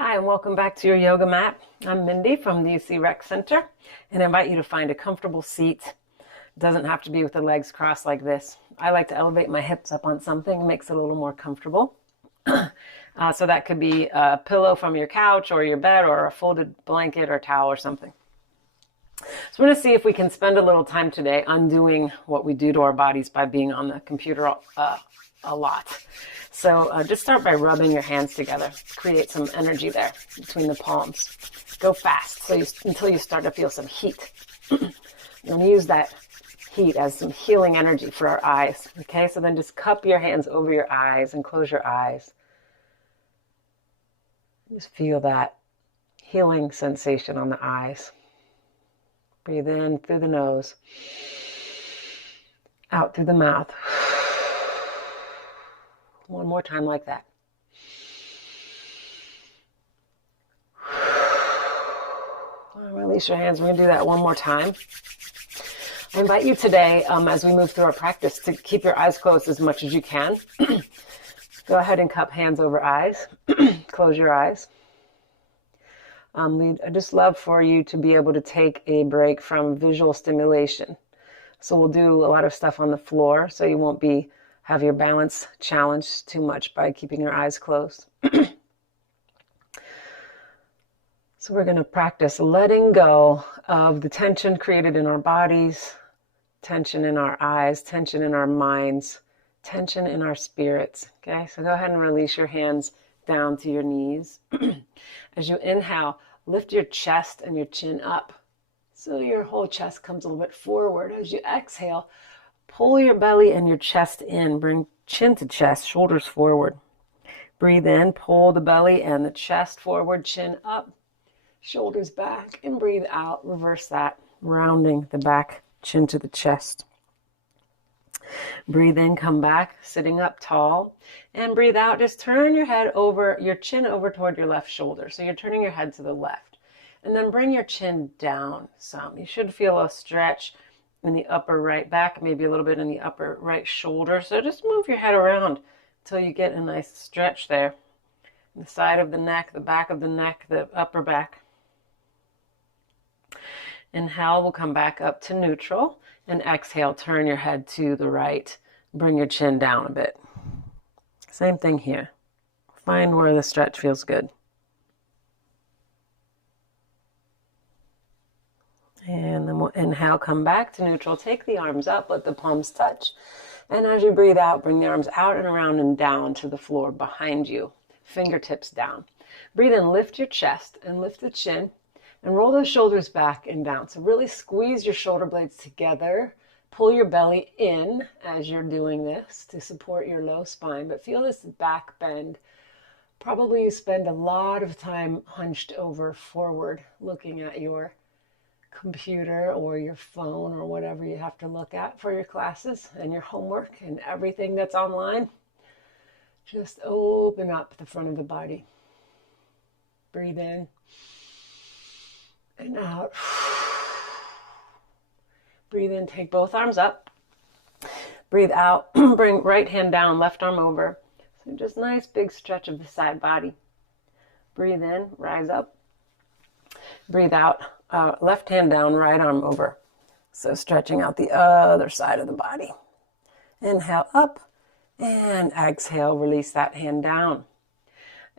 Hi, and welcome back to your yoga mat. I'm Mindy from the UC Rec Center, and I invite you to find a comfortable seat. It doesn't have to be with the legs crossed like this. I like to elevate my hips up on something, makes it a little more comfortable. So that could be a pillow from your couch or your bed or a folded blanket or towel or something. So we're going to see if we can spend a little time today undoing what we do to our bodies by being on the computer a lot. So just start by rubbing your hands together. Create some energy there between the palms. Go fast until you start to feel some heat. You're going to use that heat as some healing energy for our eyes. Okay, so then just cup your hands over your eyes and close your eyes. Just feel that healing sensation on the eyes. Breathe in through the nose, out through the mouth. One more time like that. Release your hands. We're going to do that one more time. I invite you today, as we move through our practice, to keep your eyes closed as much as you can. Go ahead and cup hands over eyes. Close your eyes. I just love for you to be able to take a break from visual stimulation. So we'll do a lot of stuff on the floor, so you won't have your balance challenged too much by keeping your eyes closed. So we're going to practice letting go of the tension created in our bodies, tension in our eyes, tension in our minds, tension in our spirits. Okay, so go ahead and release your hands down to your knees. As you inhale, lift your chest and your chin up so your whole chest comes a little bit forward. As you exhale, pull your belly and your chest in. Bring chin to chest, shoulders forward. Breathe in, pull the belly and the chest forward, chin up, shoulders back, and breathe out. Reverse that, rounding the back, chin to the chest. Breathe in, come back, sitting up tall, and breathe out. Just turn your head over, your chin over toward your left shoulder. So you're turning your head to the left. And then bring your chin down some. You should feel a stretch in the upper right back, maybe a little bit in the upper right shoulder. So just move your head around until you get a nice stretch there. The side of the neck, the back of the neck, the upper back. Inhale, we'll come back up to neutral. And exhale, turn your head to the right. Bring your chin down a bit. Same thing here. Find where the stretch feels good. And then we'll inhale, come back to neutral. Take the arms up, let the palms touch. And as you breathe out, bring the arms out and around and down to the floor behind you. Fingertips down. Breathe in, lift your chest and lift the chin. And roll those shoulders back and down. So really squeeze your shoulder blades together. Pull your belly in as you're doing this to support your low spine. But feel this back bend. Probably you spend a lot of time hunched over forward looking at your computer or your phone or whatever you have to look at for your classes and your homework and everything that's online. Just open up the front of the body. Breathe in. And out. Breathe in, take both arms up. Breathe out, bring right hand down, left arm over. So just nice big stretch of the side body. Breathe in, rise up. Breathe out, left hand down, right arm over. So stretching out the other side of the body. Inhale up and exhale, release that hand down.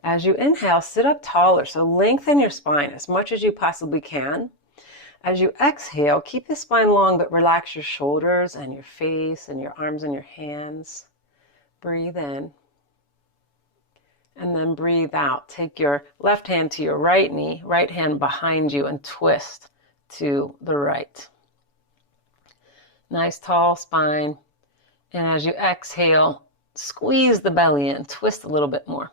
As you inhale, sit up taller, so lengthen your spine as much as you possibly can. As you exhale, keep the spine long, but relax your shoulders and your face and your arms and your hands. Breathe in. And then breathe out. Take your left hand to your right knee, right hand behind you, and twist to the right. Nice tall spine. And as you exhale, squeeze the belly in, twist a little bit more.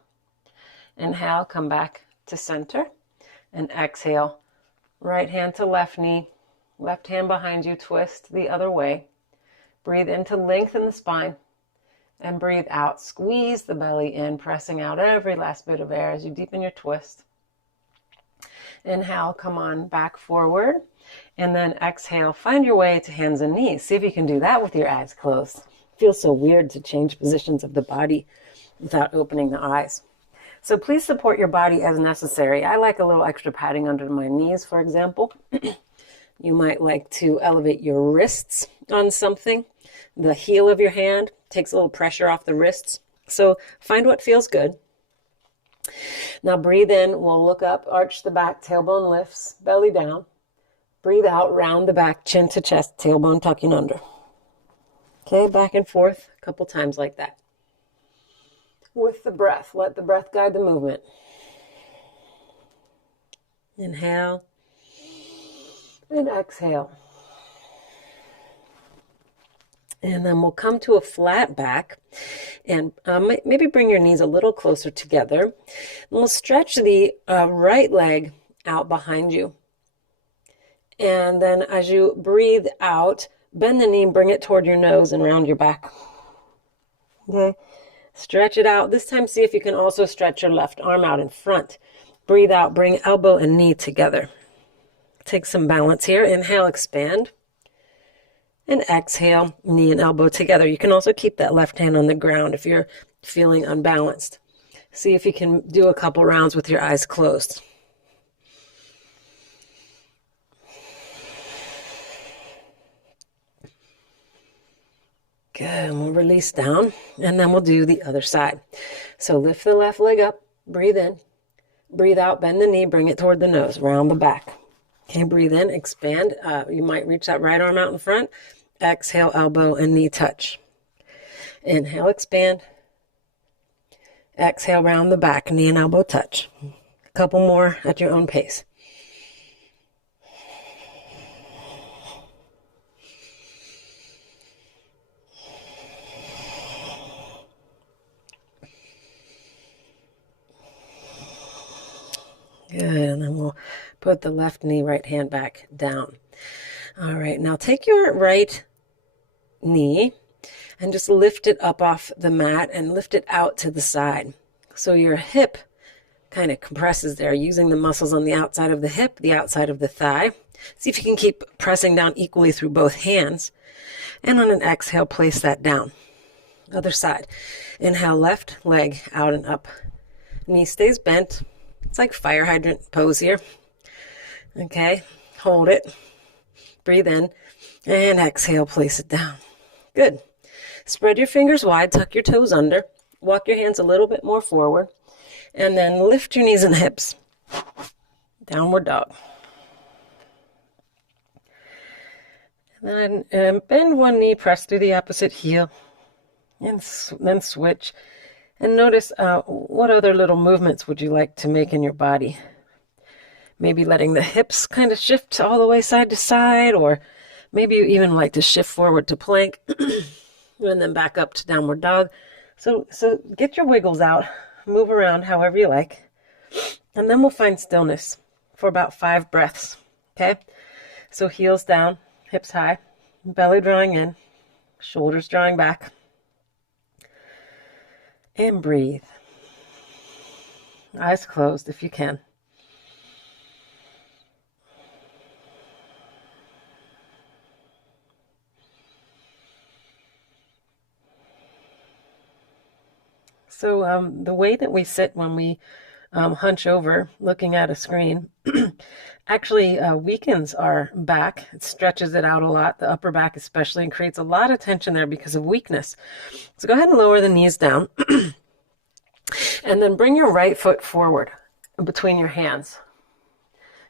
Inhale, come back to center, and exhale, right hand to left knee, left hand behind you, twist the other way. Breathe in to lengthen the spine, and breathe out. Squeeze the belly in, pressing out every last bit of air as you deepen your twist. Inhale, come on back forward, and then exhale, find your way to hands and knees. See if you can do that with your eyes closed. It feels so weird to change positions of the body without opening the eyes. So please support your body as necessary. I like a little extra padding under my knees, for example. You might like to elevate your wrists on something. The heel of your hand takes a little pressure off the wrists. So find what feels good. Now breathe in, we'll look up, arch the back, tailbone lifts, belly down. Breathe out, round the back, chin to chest, tailbone tucking under. Okay, back and forth a couple times like that. With the breath, let the breath guide the movement. Inhale and exhale. And then we'll come to a flat back and maybe bring your knees a little closer together. And we'll stretch the right leg out behind you. And then as you breathe out, bend the knee and bring it toward your nose and round your back. Okay, stretch it out. This time see if you can also stretch your left arm out in front. Breathe out, bring elbow and knee together. Take some balance here. Inhale, expand. And exhale, knee and elbow together. You can also keep that left hand on the ground if you're feeling unbalanced. See if you can do a couple rounds with your eyes closed. Good, and we'll release down, and then we'll do the other side. So lift the left leg up, breathe in, breathe out, bend the knee, bring it toward the nose, round the back. Okay, breathe in, expand. You might reach that right arm out in front. Exhale, elbow and knee touch. Inhale, expand. Exhale, round the back, knee and elbow touch. A couple more at your own pace. Good, and then we'll put the left knee, right hand back down. All right, now take your right knee and just lift it up off the mat and lift it out to the side. So your hip kind of compresses there, using the muscles on the outside of the hip, the outside of the thigh. See if you can keep pressing down equally through both hands. And on an exhale, place that down. Other side. Inhale, left leg out and up. Knee stays bent. It's like fire hydrant pose here. Okay, hold it. Breathe in and exhale, place it down. Good. Spread your fingers wide, tuck your toes under, walk your hands a little bit more forward, and then lift your knees and hips. Downward dog. And then bend one knee, press through the opposite heel, and then switch. And notice what other little movements would you like to make in your body? Maybe letting the hips kind of shift all the way side to side, or maybe you even like to shift forward to plank and then back up to downward dog. So get your wiggles out, move around however you like, and then we'll find stillness for about 5 breaths, okay? So heels down, hips high, belly drawing in, shoulders drawing back, and breathe. Eyes closed if you can. So the way that we sit when we hunch over looking at a screen actually weakens our back. It stretches it out a lot, the upper back especially, and creates a lot of tension there because of weakness. So go ahead and lower the knees down. And then bring your right foot forward between your hands.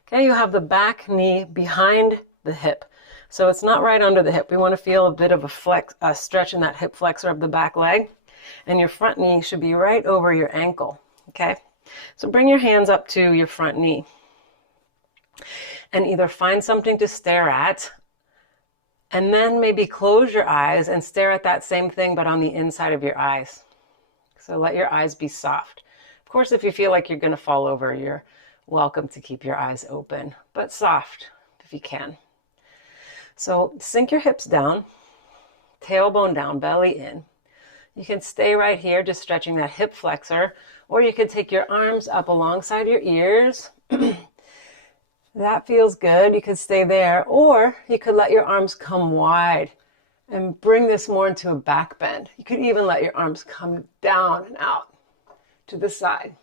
Okay, you have the back knee behind the hip. So it's not right under the hip. We want to feel a bit of a stretch in that hip flexor of the back leg. And your front knee should be right over your ankle, okay? So bring your hands up to your front knee. And either find something to stare at, and then maybe close your eyes and stare at that same thing, but on the inside of your eyes. So let your eyes be soft. Of course, if you feel like you're going to fall over, you're welcome to keep your eyes open, but soft if you can. So sink your hips down, tailbone down, belly in. You can stay right here, just stretching that hip flexor, or you could take your arms up alongside your ears. That feels good. You could stay there, or you could let your arms come wide and bring this more into a back bend. You could even let your arms come down and out to the side.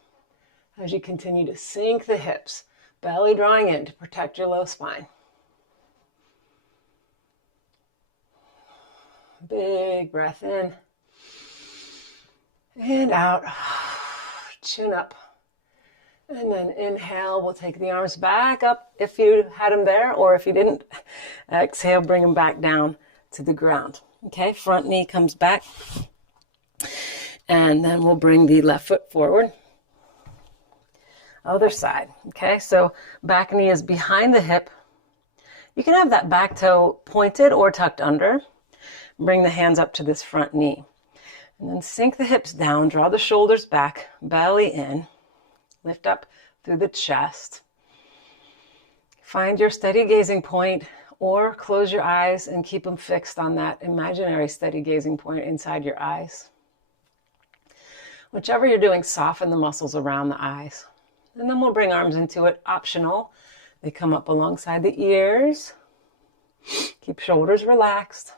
as you continue to sink the hips, belly drawing in to protect your low spine. Big breath in and out. Chin up. And then inhale, we'll take the arms back up if you had them there, or if you didn't, exhale, bring them back down to the ground. Okay, front knee comes back. And then we'll bring the left foot forward. Other side. Okay, so back knee is behind the hip. You can have that back toe pointed or tucked under. Bring the hands up to this front knee. And then sink the hips down, draw the shoulders back, belly in. Lift up through the chest. Find your steady gazing point or close your eyes and keep them fixed on that imaginary steady gazing point inside your eyes. Whichever you're doing, soften the muscles around the eyes. And then we'll bring arms into it, optional. They come up alongside the ears. Keep shoulders relaxed.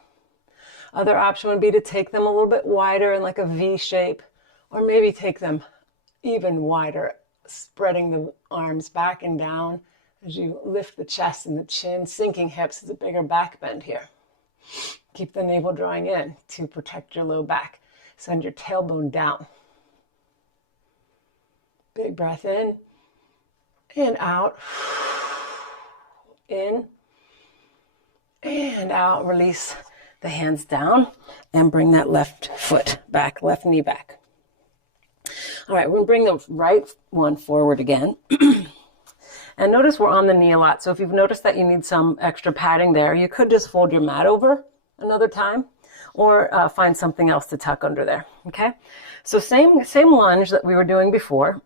Other option would be to take them a little bit wider in like a V shape, or maybe take them even wider, spreading the arms back and down as you lift the chest and the chin, sinking hips is a bigger back bend here. Keep the navel drawing in to protect your low back. Send your tailbone down. Big breath in and out. In and out. Release the hands down and bring that left foot back, left knee back. All right, we're going to bring the right one forward again. And notice we're on the knee a lot. So if you've noticed that you need some extra padding there, you could just fold your mat over another time or find something else to tuck under there. Okay, so same lunge that we were doing before.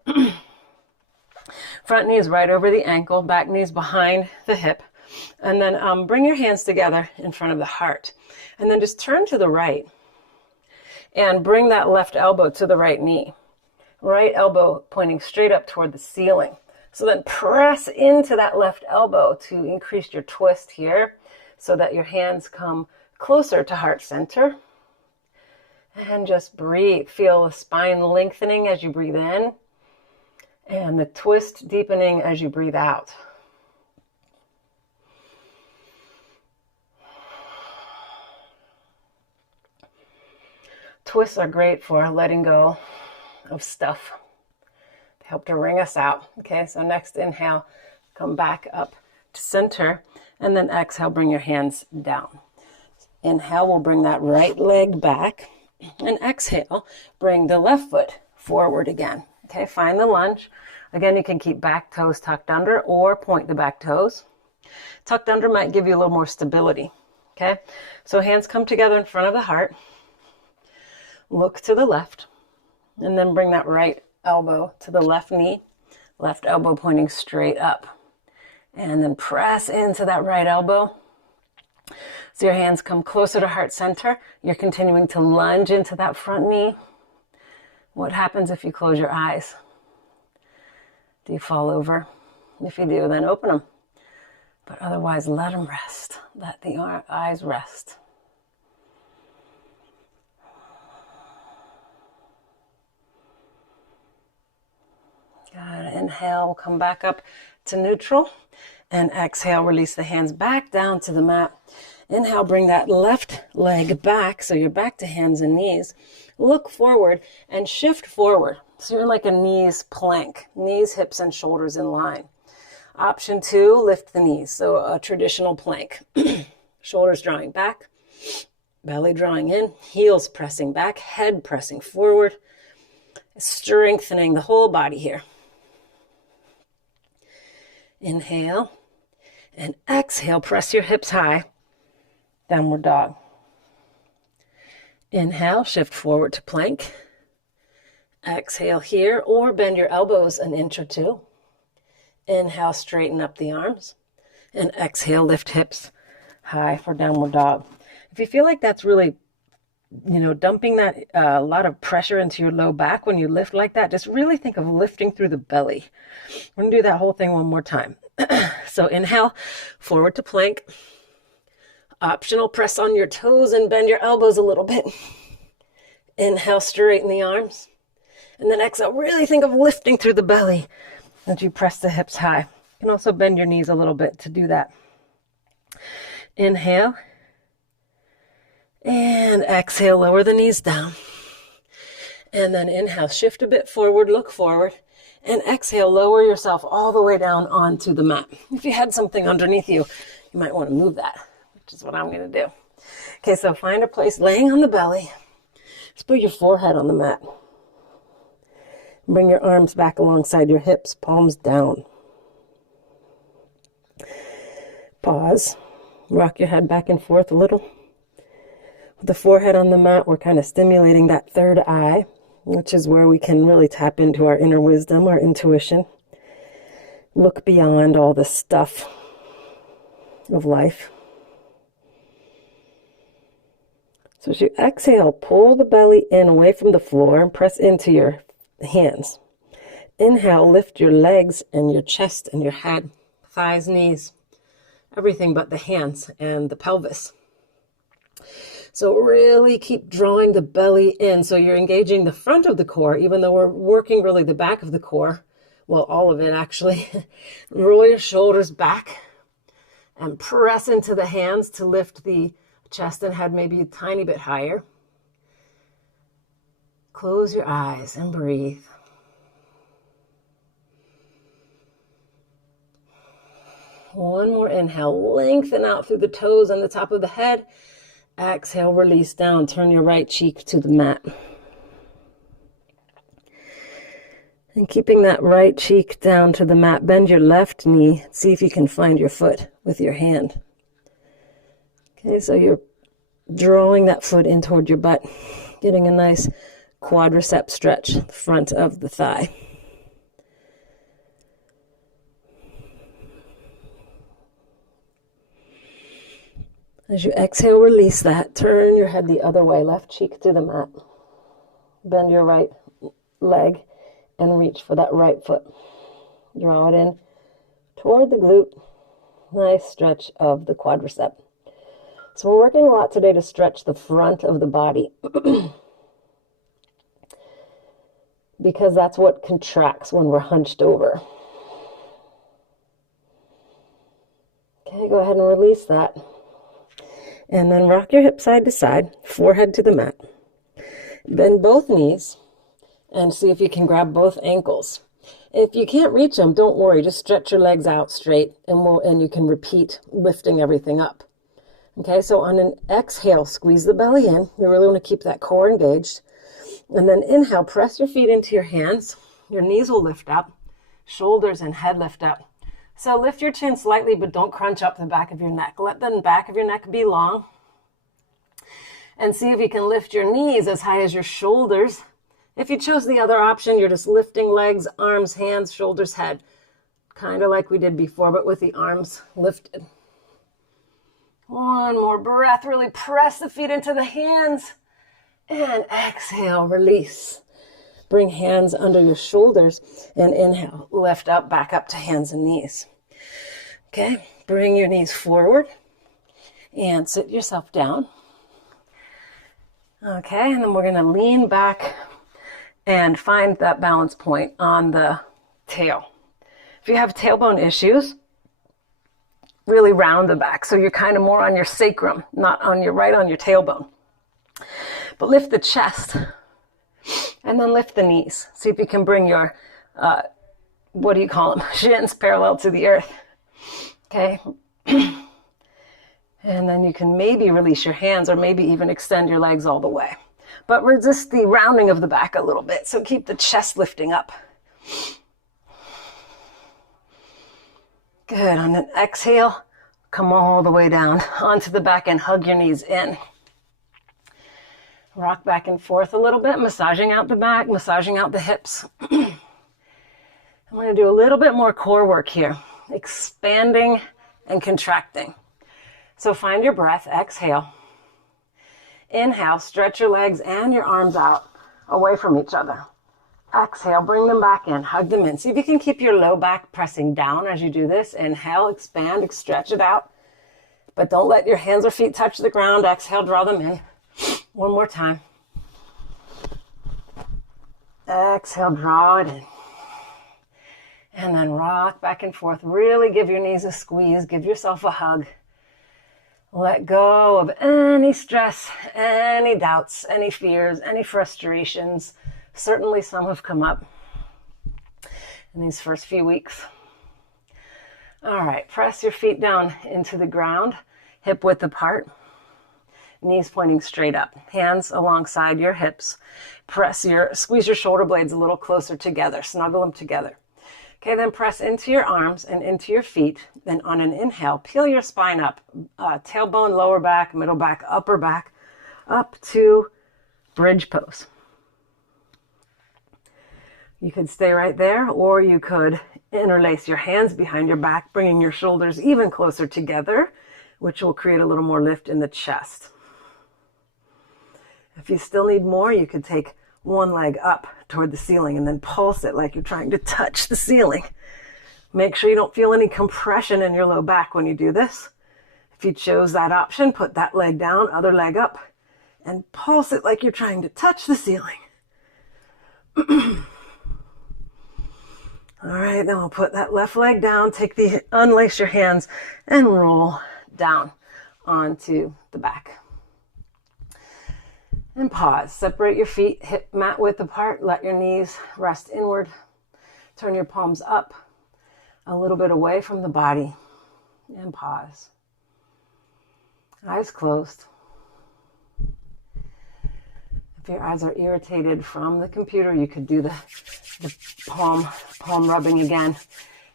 Front knee is right over the ankle, back knee is behind the hip. And then bring your hands together in front of the heart. And then just turn to the right and bring that left elbow to the right knee. Right elbow pointing straight up toward the ceiling. So then press into that left elbow to increase your twist here so that your hands come closer to heart center. And just breathe. Feel the spine lengthening as you breathe in and the twist deepening as you breathe out. Twists are great for letting go of stuff. They help to wring us out. Okay, so next inhale, come back up to center, and then exhale, bring your hands down. Inhale, we'll bring that right leg back, and exhale, bring the left foot forward again. Okay, find the lunge. Again, you can keep back toes tucked under or point the back toes. Tucked under might give you a little more stability. Okay, so hands come together in front of the heart. Look to the left, and then bring that right elbow to the left knee, left elbow pointing straight up. And then press into that right elbow. So your hands come closer to heart center. You're continuing to lunge into that front knee. What happens if you close your eyes? Do you fall over? If you do, then open them. But otherwise, let them rest. Let the eyes rest. Good. Inhale, we'll come back up to neutral. And exhale, release the hands back down to the mat. Inhale, bring that left leg back, so you're back to hands and knees. Look forward and shift forward. So you're in like a knees plank, knees, hips, and shoulders in line. Option 2, lift the knees, so a traditional plank. Shoulders drawing back, belly drawing in, heels pressing back, head pressing forward, strengthening the whole body here. Inhale and exhale, press your hips high, downward dog. Inhale, shift forward to plank. Exhale here, or bend your elbows an inch or two. Inhale, straighten up the arms. And exhale, lift hips high for downward dog. If you feel like that's really, dumping that a lot of pressure into your low back when you lift like that, just really think of lifting through the belly. We're going to do that whole thing one more time. So inhale, forward to plank. Optional, press on your toes and bend your elbows a little bit. Inhale, straighten the arms. And then exhale, really think of lifting through the belly as you press the hips high. You can also bend your knees a little bit to do that. Inhale. And exhale, lower the knees down. And then inhale, shift a bit forward, look forward. And exhale, lower yourself all the way down onto the mat. If you had something underneath you, you might want to move that, which is what I'm going to do. Okay, so find a place laying on the belly. Just put your forehead on the mat. Bring your arms back alongside your hips, palms down. Pause. Rock your head back and forth a little. With the forehead on the mat, we're kind of stimulating that third eye, which is where we can really tap into our inner wisdom, our intuition. Look beyond all the stuff of life. So as you exhale, pull the belly in away from the floor and press into your hands. Inhale, lift your legs and your chest and your head, thighs, knees, everything but the hands and the pelvis. So really keep drawing the belly in. So you're engaging the front of the core, even though we're working really the back of the core. Well, all of it actually. Roll your shoulders back and press into the hands to lift the chest and head maybe a tiny bit higher. Close your eyes and breathe. One more inhale, lengthen out through the toes and the top of the head. Exhale, release down, turn your right cheek to the mat. And keeping that right cheek down to the mat, bend your left knee. See if you can find your foot with your hand. Okay, so you're drawing that foot in toward your butt, getting a nice quadricep stretch, the front of the thigh. As you exhale, release that. Turn your head the other way, left cheek to the mat. Bend your right leg and reach for that right foot. Draw it in toward the glute. Nice stretch of the quadricep. So we're working a lot today to stretch the front of the body because that's what contracts when we're hunched over. Okay, go ahead and release that. And then rock your hips side to side, forehead to the mat. Bend both knees and see if you can grab both ankles. If you can't reach them, don't worry. Just stretch your legs out straight and you can repeat lifting everything up. Okay, so on an exhale, squeeze the belly in. You really want to keep that core engaged. And then inhale, press your feet into your hands. Your knees will lift up, shoulders and head lift up. So lift your chin slightly, but don't crunch up the back of your neck. Let the back of your neck be long. And see if you can lift your knees as high as your shoulders. If you chose the other option, you're just lifting legs, arms, hands, shoulders, head. Kind of like we did before, but with the arms lifted. One more breath. Really press the feet into the hands. And exhale, release. Bring hands under your shoulders and inhale, lift up, back up to hands and knees. Okay, bring your knees forward and sit yourself down. Okay, and then we're gonna lean back and find that balance point on the tail. If you have tailbone issues, really round the back. So you're kind of more on your sacrum, not on your right on your tailbone. But lift the chest. And then lift the knees. See if you can bring your, what do you call them? Shins parallel to the earth. Okay. And then you can maybe release your hands or maybe even extend your legs all the way. But resist the rounding of the back a little bit. So keep the chest lifting up. Good. On an exhale, come all the way down onto the back and hug your knees in. Rock back and forth a little bit, massaging out the back, massaging out the hips. I'm going to do a little bit more core work here, expanding and contracting. So find your breath, exhale. Inhale, stretch your legs and your arms out away from each other. Exhale, bring them back in, hug them in. See if you can keep your low back pressing down as you do this. Inhale, expand, stretch it out. But don't let your hands or feet touch the ground. Exhale, draw them in. One more time. Exhale, draw it in. And then rock back and forth. Really give your knees a squeeze. Give yourself a hug. Let go of any stress, any doubts, any fears, any frustrations. Certainly some have come up in these first few weeks. All right, press your feet down into the ground, hip width apart, knees pointing straight up, hands alongside your hips. Squeeze your shoulder blades a little closer together, snuggle them together. Okay, then press into your arms and into your feet. Then on an inhale, peel your spine up, tailbone, lower back, middle back, upper back, up to bridge pose. You could stay right there, or you could interlace your hands behind your back, bringing your shoulders even closer together, which will create a little more lift in the chest. If you still need more, you could take one leg up toward the ceiling and then pulse it like you're trying to touch the ceiling. Make sure you don't feel any compression in your low back when you do this. If you chose that option, put that leg down, other leg up, and pulse it like you're trying to touch the ceiling. All right, then we'll put that left leg down, unlace your hands, and roll down onto the back. And pause. Separate your feet, hip mat width apart. Let your knees rest inward. Turn your palms up, a little bit away from the body, and pause. Eyes closed. If your eyes are irritated from the computer, you could do the palm rubbing again,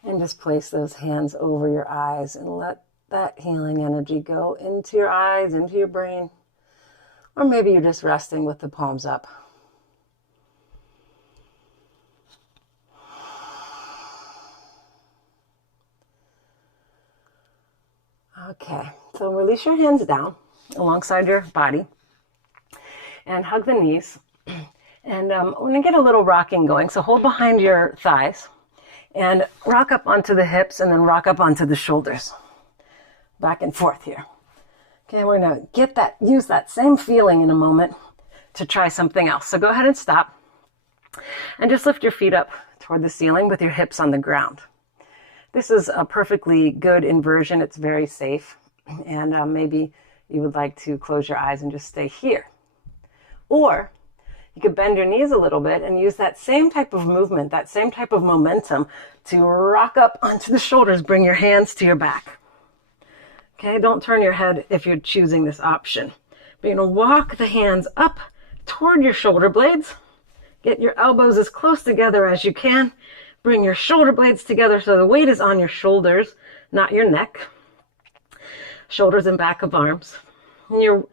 and just place those hands over your eyes and let that healing energy go into your eyes, into your brain. Or maybe you're just resting with the palms up. Okay, so release your hands down alongside your body and hug the knees. And we're going to get a little rocking going. So hold behind your thighs and rock up onto the hips and then rock up onto the shoulders. Back and forth here. Okay, we're going to use that same feeling in a moment to try something else. So go ahead and stop and just lift your feet up toward the ceiling with your hips on the ground. This is a perfectly good inversion. It's very safe. And maybe you would like to close your eyes and just stay here. Or you could bend your knees a little bit and use that same type of movement, that same type of momentum to rock up onto the shoulders. Bring your hands to your back. Okay, don't turn your head if you're choosing this option. But you're going to walk the hands up toward your shoulder blades. Get your elbows as close together as you can. Bring your shoulder blades together so the weight is on your shoulders, not your neck. Shoulders and back of arms. And you're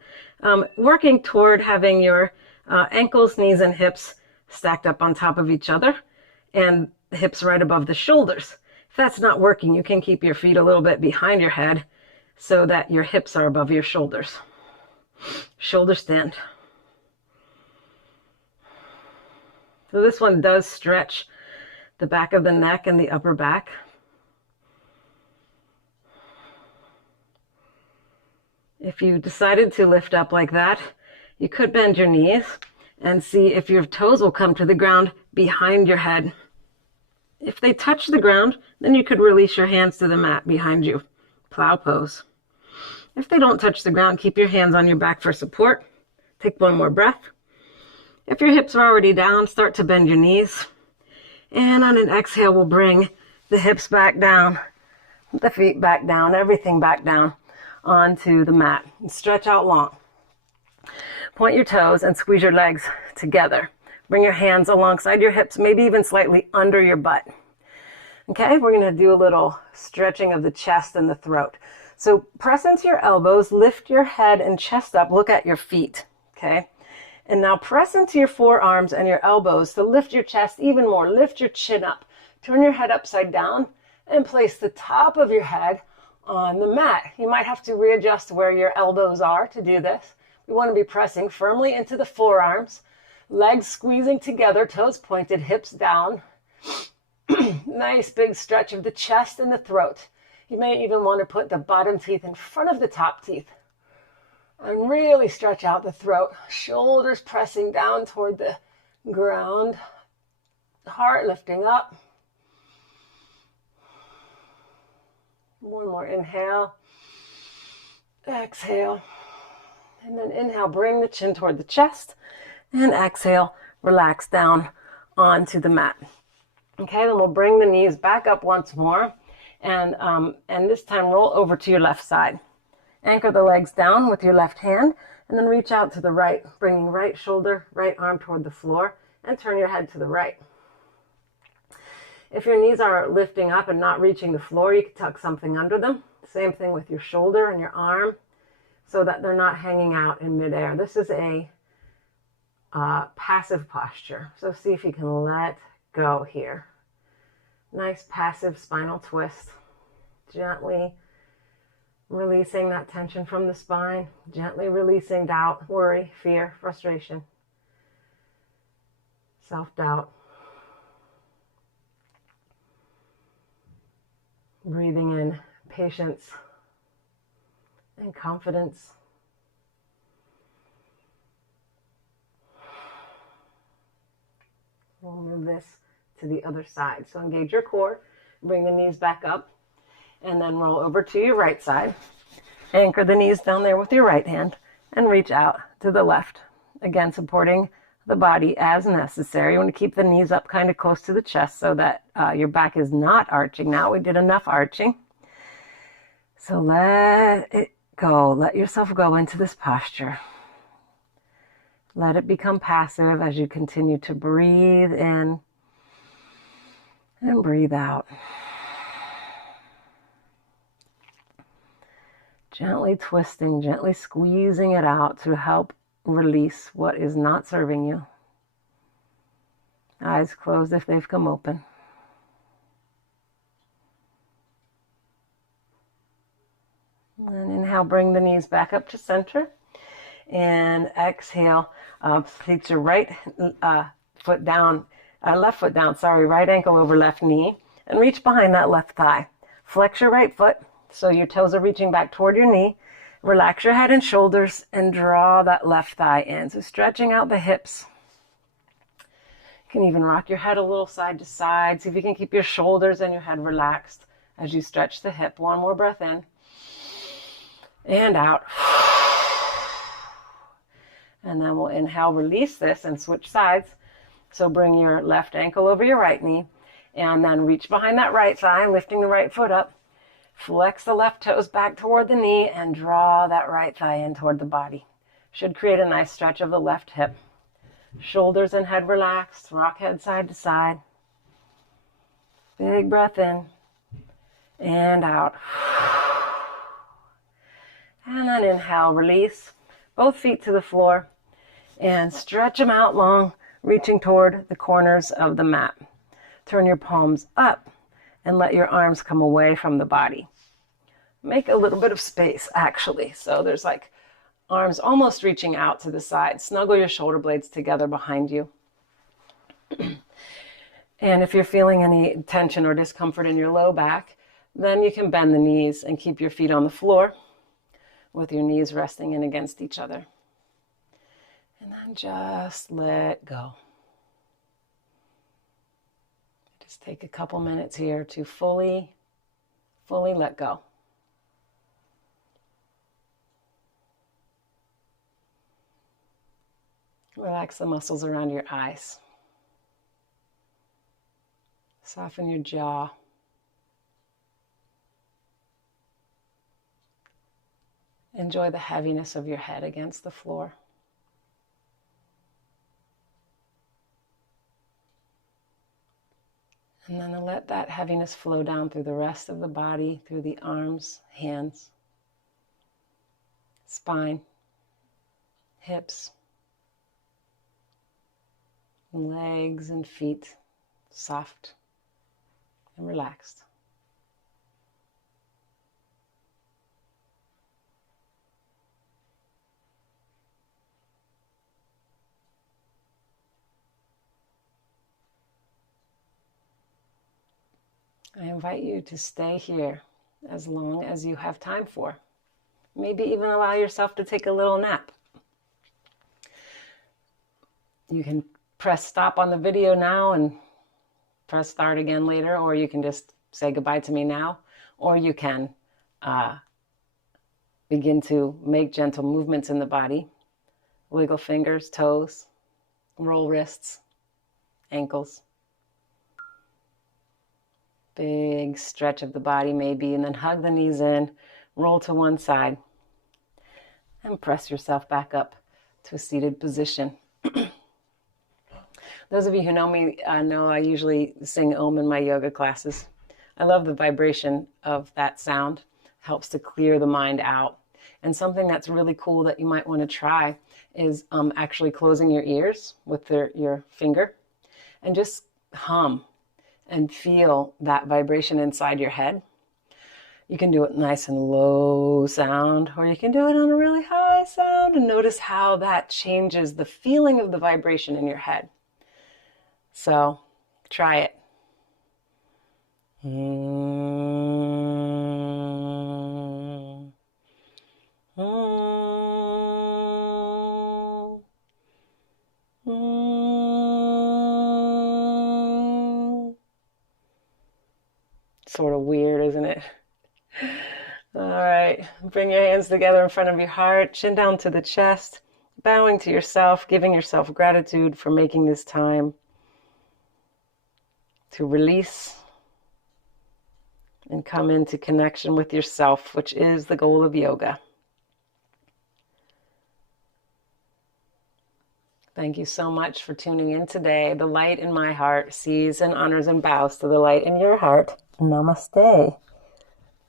working toward having your ankles, knees, and hips stacked up on top of each other and the hips right above the shoulders. If that's not working, you can keep your feet a little bit behind your head so that your hips are above your shoulders. Shoulder stand. So this one does stretch the back of the neck and the upper back. If you decided to lift up like that, you could bend your knees and see if your toes will come to the ground behind your head. If they touch the ground, then you could release your hands to the mat behind you. Plow pose. If they don't touch the ground, keep your hands on your back for support. Take one more breath. If your hips are already down, start to bend your knees. And on an exhale, we'll bring the hips back down, the feet back down, everything back down onto the mat. And stretch out long. Point your toes and squeeze your legs together. Bring your hands alongside your hips, maybe even slightly under your butt. Okay, we're going to do a little stretching of the chest and the throat. So press into your elbows, lift your head and chest up, look at your feet, okay? And now press into your forearms and your elbows to lift your chest even more. Lift your chin up. Turn your head upside down and place the top of your head on the mat. You might have to readjust where your elbows are to do this. We want to be pressing firmly into the forearms, legs squeezing together, toes pointed, hips down. Nice big stretch of the chest and the throat. You may even want to put the bottom teeth in front of the top teeth. And really stretch out the throat. Shoulders pressing down toward the ground. heart lifting up. One more inhale, exhale, and then inhale, bring the chin toward the chest, and exhale, relax down onto the mat. Okay, then we'll bring the knees back up once more, and this time roll over to your left side. Anchor the legs down with your left hand, and then reach out to the right, bringing right shoulder, right arm toward the floor, and turn your head to the right. If your knees are lifting up and not reaching the floor, you can tuck something under them. Same thing with your shoulder and your arm, so that they're not hanging out in midair. This is a passive posture. So see if you can let go here. Nice passive spinal twist. Gently releasing that tension from the spine. Gently releasing doubt, worry, fear, frustration, self-doubt. Breathing in patience and confidence. We'll move this to the other side. So engage your core, bring the knees back up, and then roll over to your right side. Anchor the knees down there with your right hand and reach out to the left. Again, supporting the body as necessary. You want to keep the knees up kind of close to the chest so that your back is not arching. Now we did enough arching. So let it go. Let yourself go into this posture. Let it become passive as you continue to breathe in and breathe out. Gently twisting, gently squeezing it out to help release what is not serving you. Eyes closed if they've come open. And inhale, bring the knees back up to center. And exhale, take your right foot down, left foot down, right ankle over left knee, and reach behind that left thigh. Flex your right foot so your toes are reaching back toward your knee. Relax your head and shoulders and draw that left thigh in. So stretching out the hips. You can even rock your head a little side to side. See if you can keep your shoulders and your head relaxed as you stretch the hip. One more breath in and out. And then we'll inhale, release this, and switch sides. So bring your left ankle over your right knee, and then reach behind that right thigh, lifting the right foot up. Flex the left toes back toward the knee and draw that right thigh in toward the body. Should create a nice stretch of the left hip. Shoulders and head relaxed. Rock head side to side. Big breath in and out. And then inhale, release. Both feet to the floor and stretch them out long, reaching toward the corners of the mat. Turn your palms up and let your arms come away from the body. Make a little bit of space, actually. So there's like arms almost reaching out to the side. Snuggle your shoulder blades together behind you. And if you're feeling any tension or discomfort in your low back, then you can bend the knees and keep your feet on the floor with your knees resting in against each other. And then just let go. Just take a couple minutes here to fully let go. Relax the muscles around your eyes. Soften your jaw. Enjoy the heaviness of your head against the floor. And then let that heaviness flow down through the rest of the body, through the arms, hands, spine, hips, legs and feet, soft and relaxed. I invite you to stay here as long as you have time for. Maybe even allow yourself to take a little nap. You can press stop on the video now and press start again later, or you can just say goodbye to me now, or you can begin to make gentle movements in the body. Wiggle fingers, toes, roll wrists, ankles. Big stretch of the body maybe, and then hug the knees in, roll to one side, and press yourself back up to a seated position. Those of you who know me know I usually sing Om in my yoga classes. I love the vibration of that sound. It helps to clear the mind out. And something that's really cool that you might want to try is actually closing your ears with your finger and just hum and feel that vibration inside your head. You can do it nice and low sound, or you can do it on a really high sound, and notice how that changes the feeling of the vibration in your head. So try it. Sort of weird, isn't it? All right, bring your hands together in front of your heart, chin down to the chest, bowing to yourself, giving yourself gratitude for making this time to release and come into connection with yourself, which is the goal of yoga. Thank you so much for tuning in today. The light in my heart sees and honors and bows to the light in your heart. Namaste.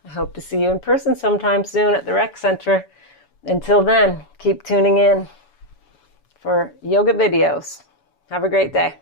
I hope to see you in person sometime soon at the Rec Center. Until then, keep tuning in for yoga videos. Have a great day.